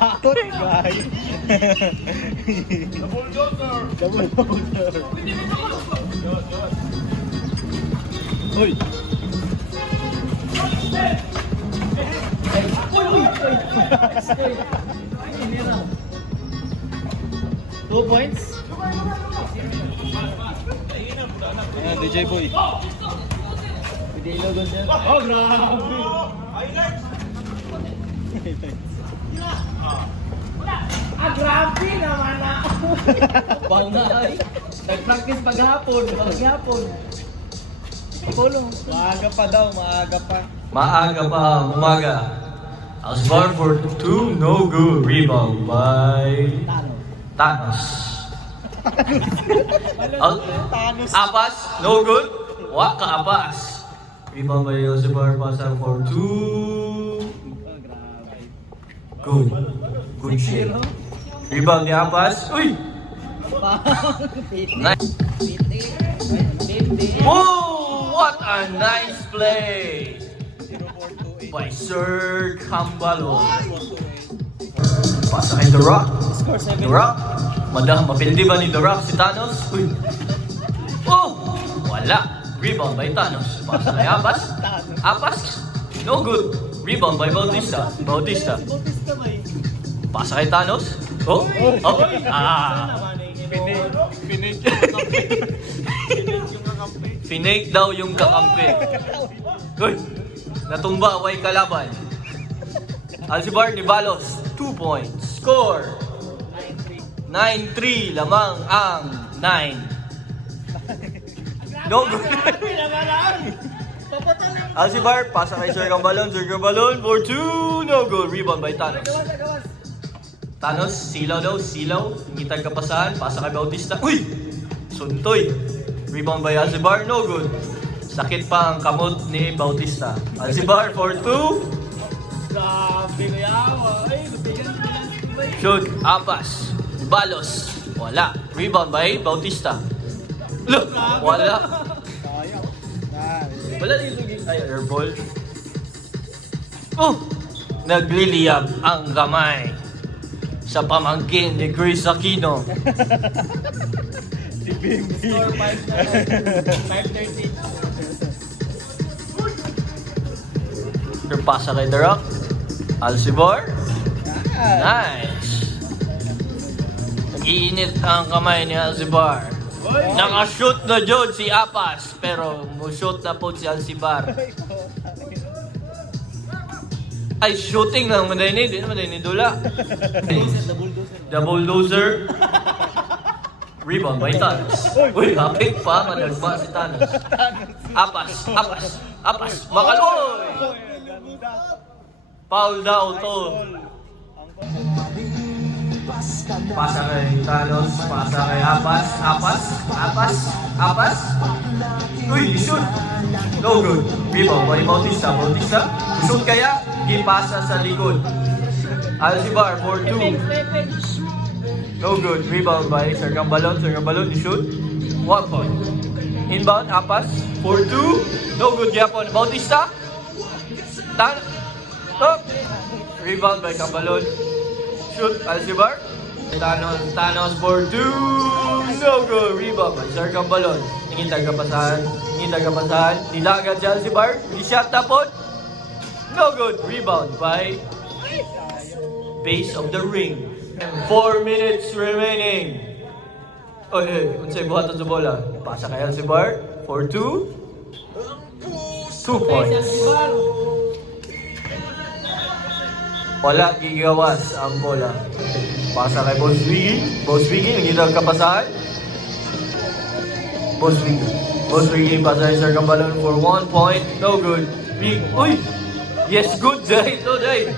Bakot, guys. Double dozer. Uy. Two points. Ayan, DJ Boy. Hindi ilogon siya. Oh, grabe! Grabe naman ako. Bangay. Nag-practice paghapon. Pulong. Maaga pa daw, maaga pa. Maaga pa ang umaga. Asbar for 2, no good. Rebound by Thanos. Thanos. Apas, no good. Waka apas. Rebound by Asbar, pasa for 2. Oh, grabe. Good. Good shit. Rebound ni Apas. Uy! Nice. Whoa! What a nice play! 0428. By Sir Cambalon. Pasa kay The Rock. Score 7. The Rock. Mapildi ba ni The Rock si Thanos? Uy! Oh! Wala. Rebound by Thanos. Pasa kay Apas. Apas. No good. Rebound by Bautista. Bautista ba eh? Pasa kay Thanos. Oh! Oh! Ah! Finake daw yung kakampi. Uy! Natumba, away kalaban. Alcibar ni Balos, 2 points. Score! 9-3, lamang ang 9. No good. Alcibar, pasa kay Sir Cambalon for 2. No good. Rebound by Thanos. Thanos, silaw daw, silaw. Ngitag kapasahan, pasa kay Bautista. Uy! Suntoy. Rebound by Alcibar, no good. Sakit pa ang kamot ni Bautista. Alcibar for 2. Grabe ko yawa. Ay, Shoot, Apas. Balos. Wala. Rebound by Bautista. Look! Wala. sayang. Wala dito. Ay, airball. Oh! Nagliliyab ang kamay sa pamangkin ni Chris Aquino. Si Bimbi. Score 5-13. Pasa kay The Rock. Alcibar. Nice. Nag-iinit ang kamay ni Alcibar. Naka-shoot na dyan si Apas, pero mo-shoot na po si Alcibar. Ay, shooting lang man din, di naman din dula. The bulldozer. Rebound by Thanos. Uy, kapit pa, managma si Thanos. Apas. Makaloy! Foul daw to. Pasa kay Thanos, pasa kay Apas. Uy, shoot! No good. Rebound by Bautista. Shoot kaya? Gipasa sa likod. Alcibar for 2. No good. Rebound by Sir Cambalon. You shoot. 1 point. Inbound, Apas for 2. No good. Yapon. Bautista. Top. Rebound by Cambalon. Shoot. Alcibar. Thanos for 2. No good. Rebound by Sir Cambalon. Ingintag kapasahan. Nilagan si Alcibar. Di-shot tapon. No good. Rebound by base of the ring. 4 minutes remaining. Oy, unsay buhaton sa bola? Pasa kay Alcibar for 2. 2 points. Wala gigawas ang bola. Pasa kay Boss Wiggy, nangitag kapasahan. Boss Wiggy pasa kay Sir Cambalon for 1 point. No good. Uy! Yes, good day. No day.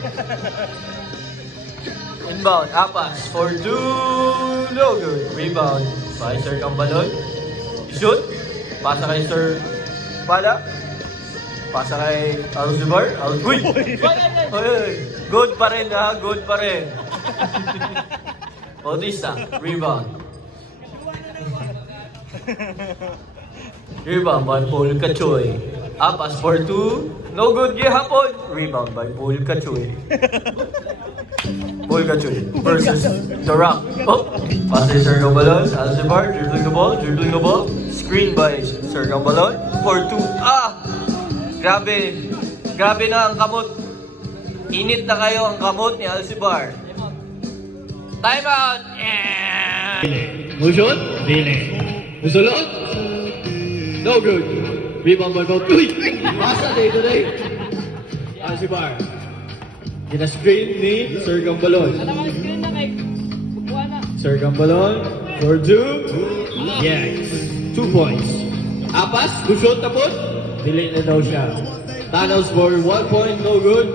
Inbound, Apas for 2. No good. Rebound by Sir Cambalon. Shoot. Pasa kay Sir Pada. Pasa kay Alcibar. Uy! Good pa rin ha. Good pa rin. Bautista. Rebound. Rebound by Paul Kachoy. Apas for 2. No good gihapon. Rebound by Paul Kachoy. Bulgachun versus The Rock. Oh, pass kay Sir Cambalon. Alcibar, dribbling the ball. Screen by Sir Cambalon. For 2. Ah! Grabe. Grabe na ang kamot. Init na kayo ang kamot ni Alcibar. Time out! Mushot? Dili. Musulot? No good. Rebound by both. Uy! Pasa day today. Alcibar. Gina-screen ni Sir Cambalon. Sir Cambalon for 2. Yes. 2 points. Apas, Mushot tapos. Dili na daw siya. Thanos for 1 point, no good.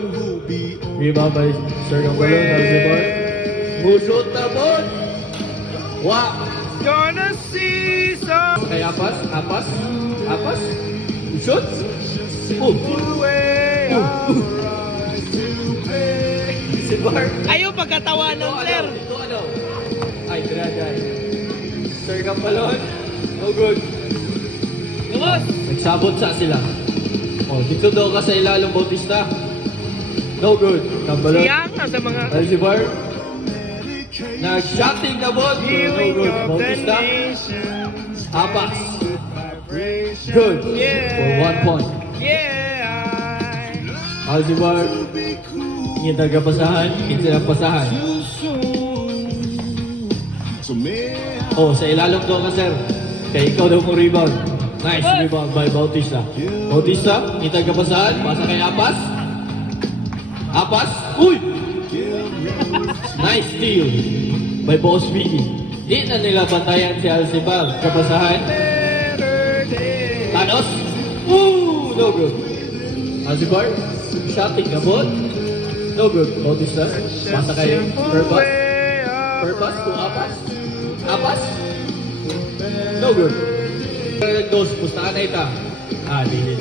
Rebound by Sir Cambalon, Alcibar. Mushot tapos. Wow. Gonna see some. Kay Apas. Mushot. Alcibar. Ayaw pagkatawanan, sir. Ito. Ay, graday. Sir Cambalon, no good. Lumos. Nagsabot sa sila. Oh, dito daw ka sa ilalong Bautista. No good. Cambalon. Siyang nasa mga Alcibar. Nag-shotting na ball. No viewing good. of the Bautista. nation. Apas. Good. Yeah. For 1 point. Yeah. Alcibar. Hindi nagpasahan. Hindi nagpasahan. Oh, sa ilalong daw ka, sir. Kaya ikaw daw mo rebound. Nice rebound by Bautista. Bautista, hindi nagpasahan. Pasa kay Apas. Apas. Uy! Nice steal by Boss Vicky. Di na nila bantayan si Alcibar. Kapasahan. Thanos. Ooh! No good. Alcibar. Shotting na ball. No good. Bautista. Pasa kay Purpas. Purpas to Apas. Apas. No good. Nag-dose. Pustahan na ita. Ah, di.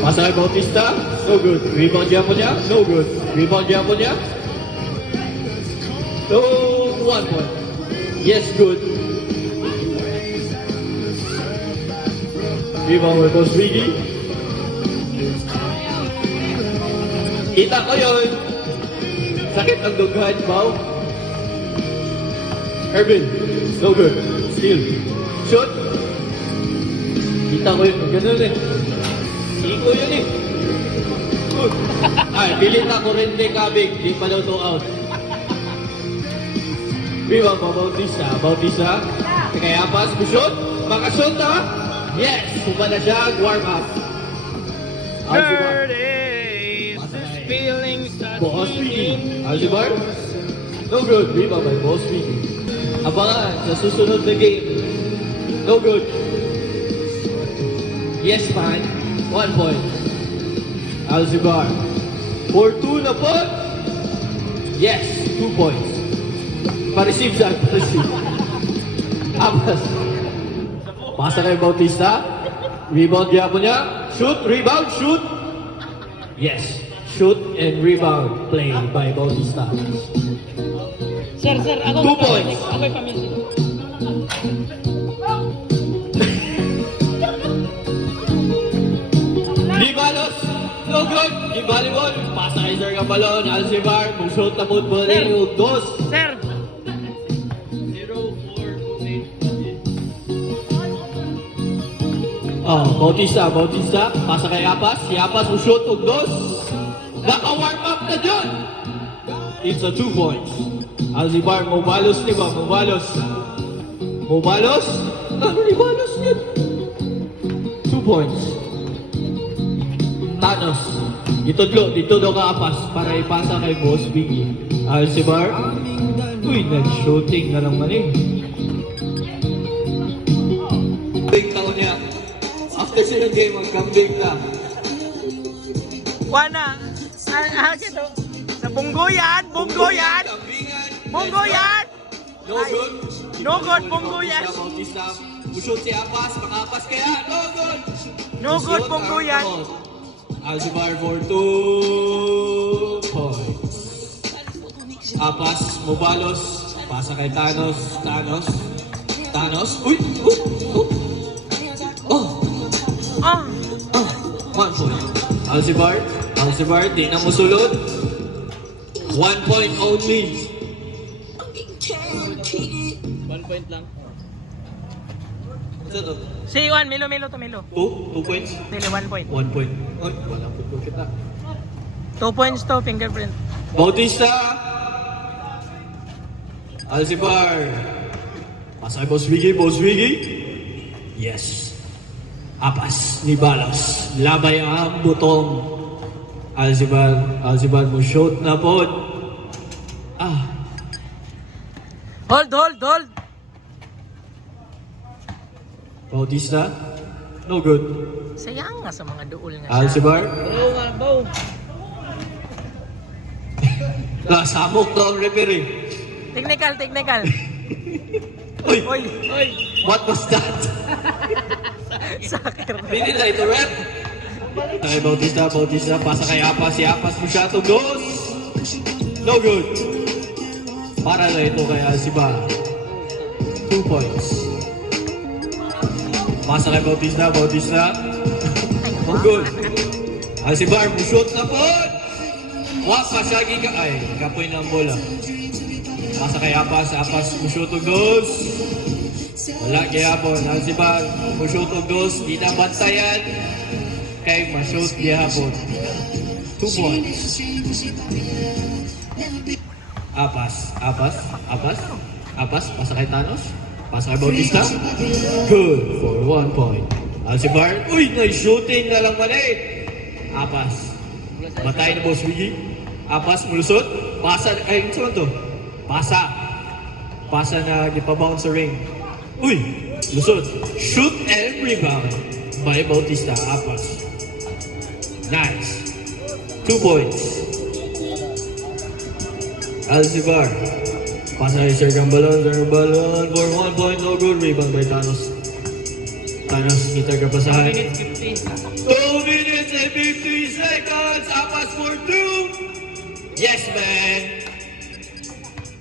Pasa kay Bautista. No good. Rebound niya po niya. No good. Rebound niya po niya. So, 1 point. Yes, good. Rebound by Boss Vicky. Kita ko yun. Sakit ang dughan, Bao. Ervin. No good. Steal. Shoot. Kita ko yun. Ganun eh. Iko yun eh. Good. Ay, pilit na kurente kabig. Di pa daw to out. Rebound pa Bautista. Bautista. Kaya Apas. Shoot. Makashoot na. Yes. Kumpa na siya. Warm up. Alcibar. Boss Vicky. Alcibar. No good. Rebound by Boss Vicky. Abangan sa susunod na game. No good. Yes, man. 1 point. Alcibar. For 2 na po. Yes, 2 points. Pa-receive siya. Pa-receive. Apas. Pasa kay Bautista. Rebound niya po niya. Shoot. Rebound. Shoot. Yes. Shoot and rebound play by Bautista. Sir, ako 2 points. Ako'y pamilya. Libalos! No good! Ibalibol! Pasa kay Sir Cambalon, Alcibar, mag-shoot na football Sir. yung 2. Sir, 0-4. Oh, Bautista, pasa kay Apas, si Apas mag-shoot og 2. Naka-warm up na dyan! It's a 2 points. Alcibar, Mobalos, di ba? Mobalos. Ano ni Balos yun? 2 points. Thanos. Dito daw ka Apas para ipasa kay Boss Vicky. Alcibar. Uy, nag-shooting na naman eh. Big taon niya. After siya ng game, mag-comeback na. Wana. Kito. Sa bunggoyan. No good. No good, Bunggoyan. Bautista. Usot si Apas. Maka-Apas kaya. No good. No good, Bunggoyan. Alcibar for 2 points. Apas, Mobalos. Pasa kay Thanos. Uy! Oh! 啊。 1 point. Alcibar, di na musulod. 1 point only. 1 point lang. Ito to. Si Juan, Milo to Milo. 2 points. Dili, 1 point. 1 point. Oy, wala po kita. 2 points to, fingerprint. Bautista. Alcibar. Pasay Boss Wiggy. Yes. Apas ni Balas. Labay ang butong. Alcibar mo shoot na po. Hold. Bautista. No good. Sayang nga sa mga duol nga siya. Alcibar. Oo nga, bow. Samok daw ang referee. Technical. Uy! Oy, What was that? sakir. Hindi na ito rep. Okay, Bautista. Pasa kay Apas. Si Apas mo siya. Goes. No good. Para na ito kay Alcibar. 2 points. Pasa kay Bautista. No good. Alcibar mo shoot na po. Pasagi ka. Ay, kapoy na ang bola. Pasa kay Apas mo shoot to goes. Wala kaya po, Alcibar, shoot to goes, di na bantayan. Kay ma-shoot niya po. 2 points. Apas, pasa kay Thanos. Pasa kay Bautista. Good for 1 point. Alcibar, nice shooting na lang mali. Apas, matay na Boss Wiggy. Apas, mulusot. Saan to? Pasa na gipabounce sa ring. Lusot. Shoot and rebound by Bautista. Apas. Nice. 2 points. Alcibar. Pasa kay Sergang Balon for 1 point. No good. Rebound by Thanos. Kita kapasahan. 2 minutes and 50 seconds. Apas for 2. Yes, man.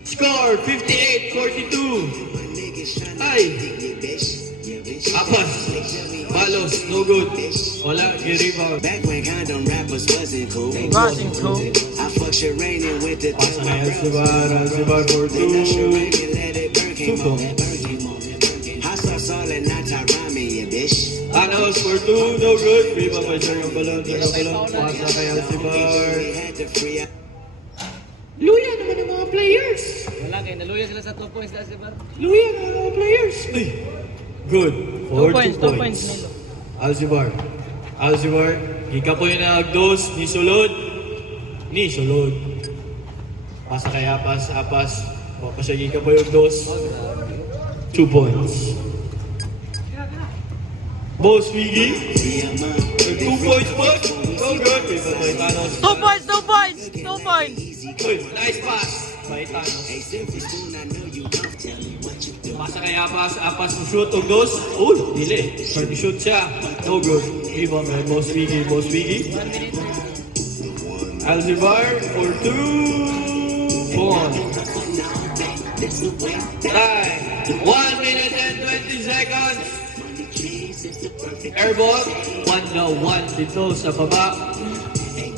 Score 58-42. Apas. Balos. No good. Wala. Rebound. Back when condom rappers wasn't cool. Wasn't cool. I fucked Shireen and went to Pasa kay Alcibar for 2. 2 points. I saw Solid not Rami, you bitch. Thanos for 2. No good. Rebound by Sergang Balon. Pasa kay Alcibar. Had to free up. Luya naman ang mga players. Wala kayo, naluya sila sa 2 points na si Bar. Luya naman ang mga players. Good. For 2 2 points, Milo. Alcibar. Ika po yung nagdos. Ni sulod. Pasa kay Apas. Pa siya ika po yung dos. 2 points. Boss Wiggy. 2 points po. No good. Rebound by Thanos. 2 points. Nice pass. By Thanos. Pasa kay Apas mo shoot og dos. Dili. Party shoot siya. No good. Rebound by Boss Wiggy. Alcibar for 2 points. Time. 1 minute and 20 seconds. Airball. 1 dito sa baba.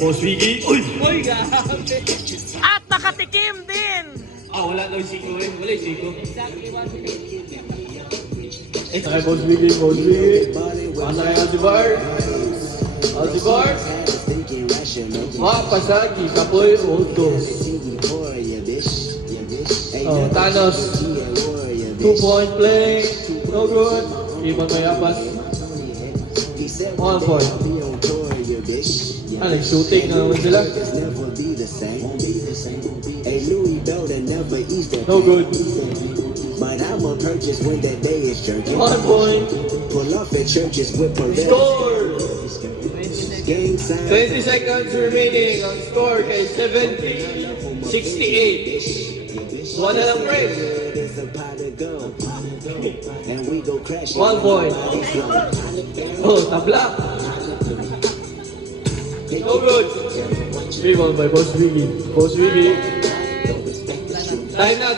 Boss Wiggy. At nakatikim din. Wala daw yung siko eh. Wala yung siko. Kay Boss Wiggy. Pasa kay Alcibar. Pasagi. Kapoy. Dos. Thanos. 2-point play. No good. Ibang may Apas. 1 point. Shooting na naman sila. No good. But I'm on purchase when that day is jerking. 1 point. Pull off at churches with parade. Score! Gang signs. 20 seconds remaining. Ang score kay 70-68. One na lang break. There's a pot to go. And we go crash. 1 point. Tabla. No good. Rebound by Boss Wiggy. Time na.